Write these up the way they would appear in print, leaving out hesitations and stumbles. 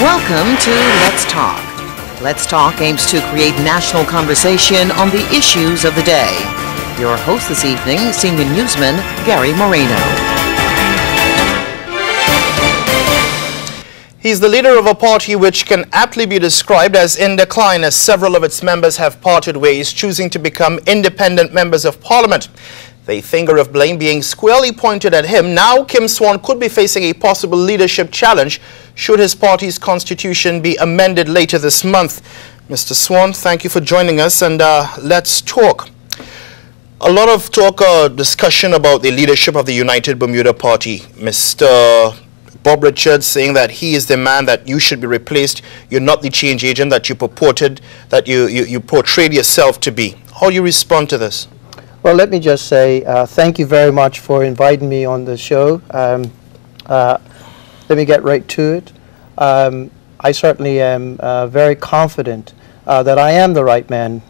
Welcome to Let's Talk. Let's Talk aims to create national conversation on the issues of the day. Your host this evening, senior newsman Gary Moreno. He's the leader of a party which can aptly be described as in decline, as several of its members have parted ways, choosing to become independent members of parliament. The finger of blame being squarely pointed at him, now Kim Swan could be facing a possible leadership challenge should his party's constitution be amended later this month. Mr. Swan, thank you for joining us, and let's talk. A lot of talk or discussion about the leadership of the United Bermuda Party. Mr. Bob Richards saying that he is the man that you should be replaced. You're not the change agent that you purported, that you portrayed yourself to be. How do you respond to this? Well, let me just say thank you very much for inviting me on the show. Let me get right to it. I certainly am very confident that I am the right man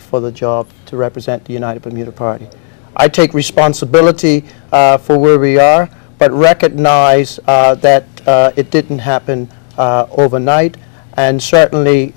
for the job to represent the United Bermuda Party. I take responsibility for where we are, but recognize that it didn't happen overnight, and certainly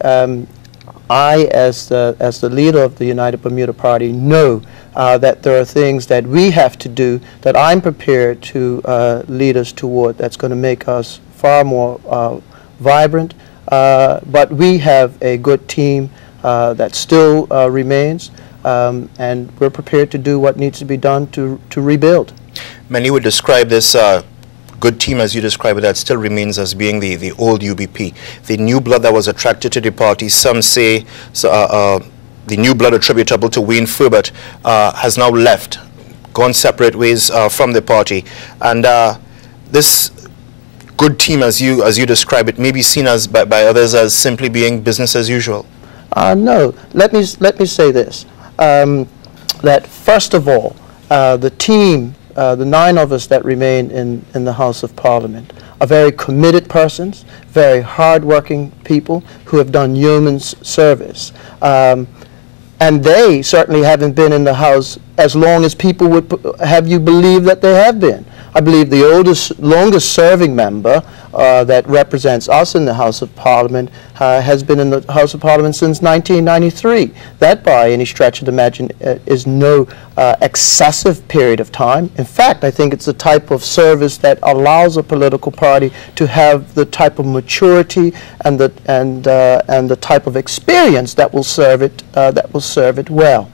I, as the leader of the United Bermuda Party, know that there are things that we have to do that I'm prepared to lead us toward that's going to make us far more vibrant. But we have a good team that still remains, and we're prepared to do what needs to be done to rebuild. Many would describe this good team, as you describe it, that still remains as being the old UBP. The new blood that was attracted to the party, some say the new blood attributable to Wayne Furbert has now left, gone separate ways from the party. And this good team, as you describe it, may be seen as by others as simply being business as usual. No, let me say this, that first of all, the team, the 9 of us that remain in the House of Parliament are very committed persons, very hard-working people who have done yeoman's service. And they certainly haven't been in the House as long as people would have you believe that they have been. I believe the longest-serving member that represents us in the House of Parliament has been in the House of Parliament since 1993. That, by any stretch of the imagination, is no excessive period of time. In fact, I think it's the type of service that allows a political party to have the type of maturity and the type of experience that will serve it well.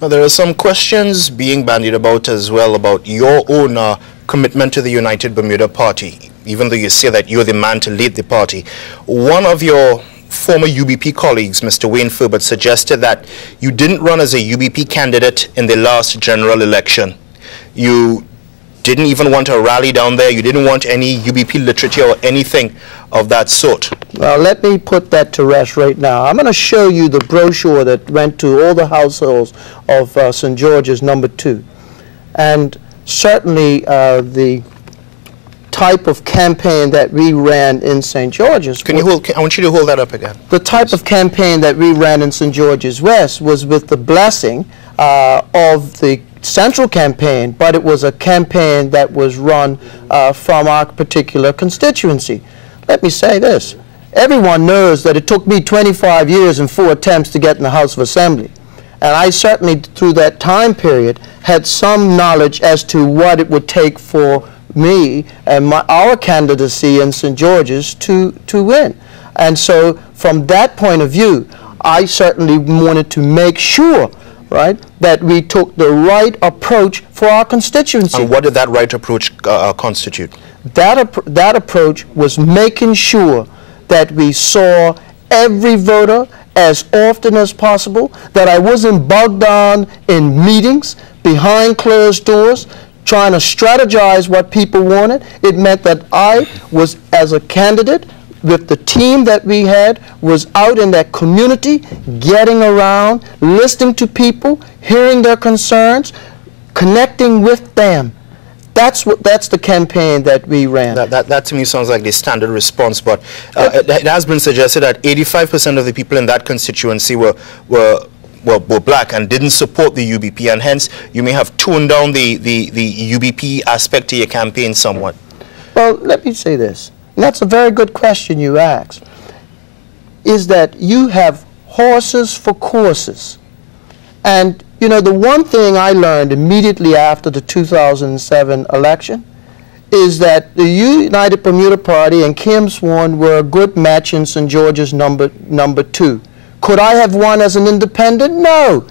Now, there are some questions being bandied about as well about your own commitment to the United Bermuda Party, even though you say that you're the man to lead the party. One of your former UBP colleagues, Mr. Wayne Furbert, suggested that you didn't run as a UBP candidate in the last general election. You didn't even want a rally down there. You didn't want any UBP literature or anything of that sort. Well, let me put that to rest right now. I'm going to show you the brochure that went to all the households of St. George's number 2. And certainly the type of campaign that we ran in St. George's. I want you to hold that up again. The type of campaign that we ran in St. George's West was with the blessing of the central campaign, but it was a campaign that was run from our particular constituency. Let me say this. Everyone knows that it took me 25 years and 4 attempts to get in the House of Assembly. And I certainly, through that time period, had some knowledge as to what it would take for me and our candidacy in St. George's to win. And so, from that point of view, I certainly wanted to make sure, right, that we took the right approach for our constituency. And what did that right approach constitute? That approach was making sure that we saw every voter as often as possible, that I wasn't bogged down in meetings behind closed doors trying to strategize what people wanted. It meant that I was, as a candidate, with the team that we had, was out in that community, getting around, listening to people, hearing their concerns, connecting with them. That's the campaign that we ran. That to me sounds like the standard response, but it has been suggested that 85% of the people in that constituency were black and didn't support the UBP, and hence you may have toned down the UBP aspect to your campaign somewhat. Well, let me say this. and that's a very good question you ask, is that you have horses for courses. And, you know, the one thing I learned immediately after the 2007 election is that the United Bermuda Party and Kim Swan were a good match in St. George's number 2. Could I have won as an independent? No.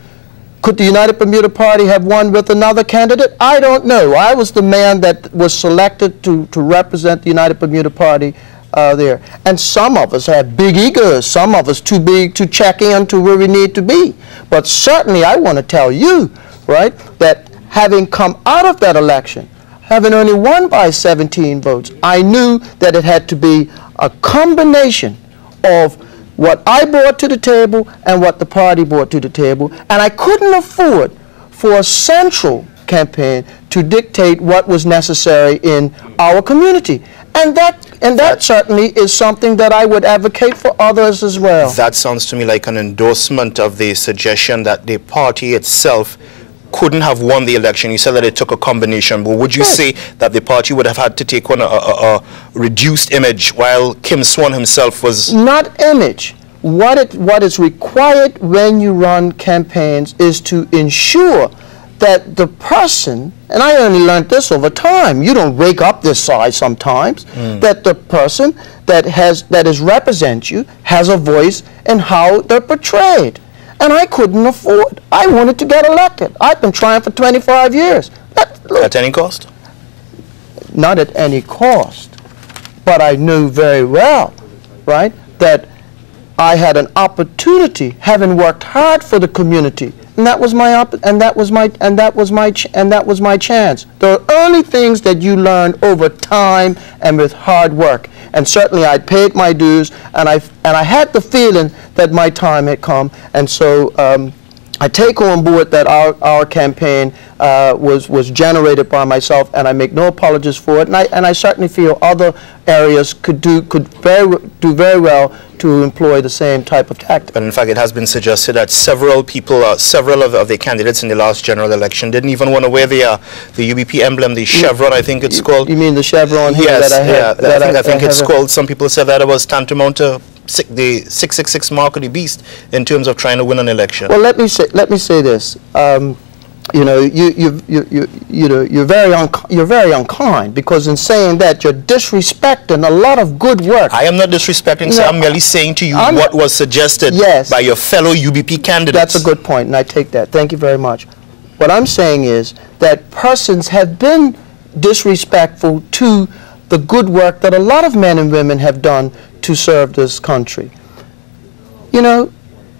Could the United Bermuda Party have won with another candidate? I don't know. I was the man that was selected to represent the United Bermuda Party there. And some of us had big egos, some of us too big to check in to where we need to be. But certainly I want to tell you, right, that having come out of that election, having only won by 17 votes, I knew that it had to be a combination of what I brought to the table and what the party brought to the table, and I couldn't afford for a central campaign to dictate what was necessary in our community. And that certainly is something that I would advocate for others as well. That sounds to me like an endorsement of the suggestion that the party itself couldn't have won the election. You said that it took a combination, but would you say that the party would have had to take on a reduced image while Kim Swan himself was... Not image. What is required when you run campaigns is to ensure that the person, and I only learned this over time, you don't wake up this size sometimes, that the person that represents you has a voice in how they're portrayed. And I couldn't afford. I wanted to get elected. I've been trying for 25 years. At any cost? Not at any cost. But I knew very well, right, that I had an opportunity, having worked hard for the community, and that was my chance. There are only things that you learn over time and with hard work. And certainly I paid my dues, and I had the feeling that my time had come. And so I take on board that our campaign was generated by myself, and I make no apologies for it. And I certainly feel other areas could do very well to employ the same type of tactic. But in fact, it has been suggested that several people, several of the candidates in the last general election didn't even want to wear the UBP emblem, the chevron, I think it's called. You mean the chevron here yes, that I have? Yeah, I think it's called. Some people said that it was tantamount to the 666 mark of the beast in terms of trying to win an election. Well, let me say this. You know, you're very unkind, because in saying that you're disrespecting a lot of good work. I am not disrespecting, sir. I'm merely saying to you what was suggested by your fellow UBP candidates. That's a good point, and I take that. Thank you very much. What I'm saying is that persons have been disrespectful to the good work that a lot of men and women have done to serve this country. You know,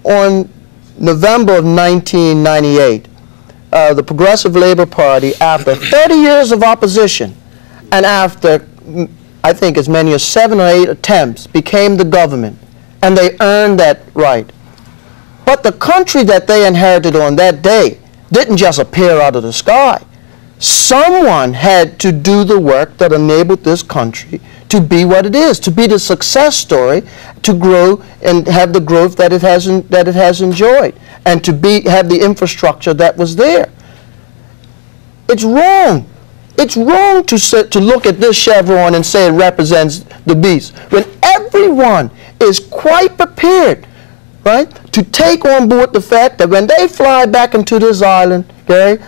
on November of 1998, the Progressive Labor Party, after 30 years of opposition, and after, I think, as many as 7 or 8 attempts, became the government, and they earned that right. But the country that they inherited on that day didn't just appear out of the sky. Someone had to do the work that enabled this country to be what it is, to be the success story, to grow and have the growth that it has enjoyed, and to have the infrastructure that was there. It's wrong. It's wrong to look at this chevron and say it represents the beast, when everyone is quite prepared, right, to take on board the fact that when they fly back into this island, Gary,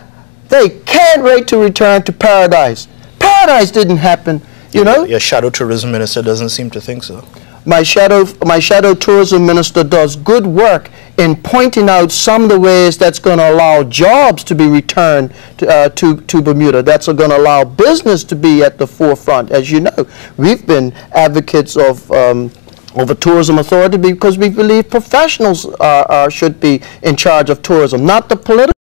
they can't wait to return to paradise. Paradise didn't happen, you know. Your shadow tourism minister doesn't seem to think so. My shadow tourism minister does good work in pointing out some of the ways that's going to allow jobs to be returned to Bermuda. That's going to allow business to be at the forefront. As you know, we've been advocates of a tourism authority because we believe professionals should be in charge of tourism, not the political.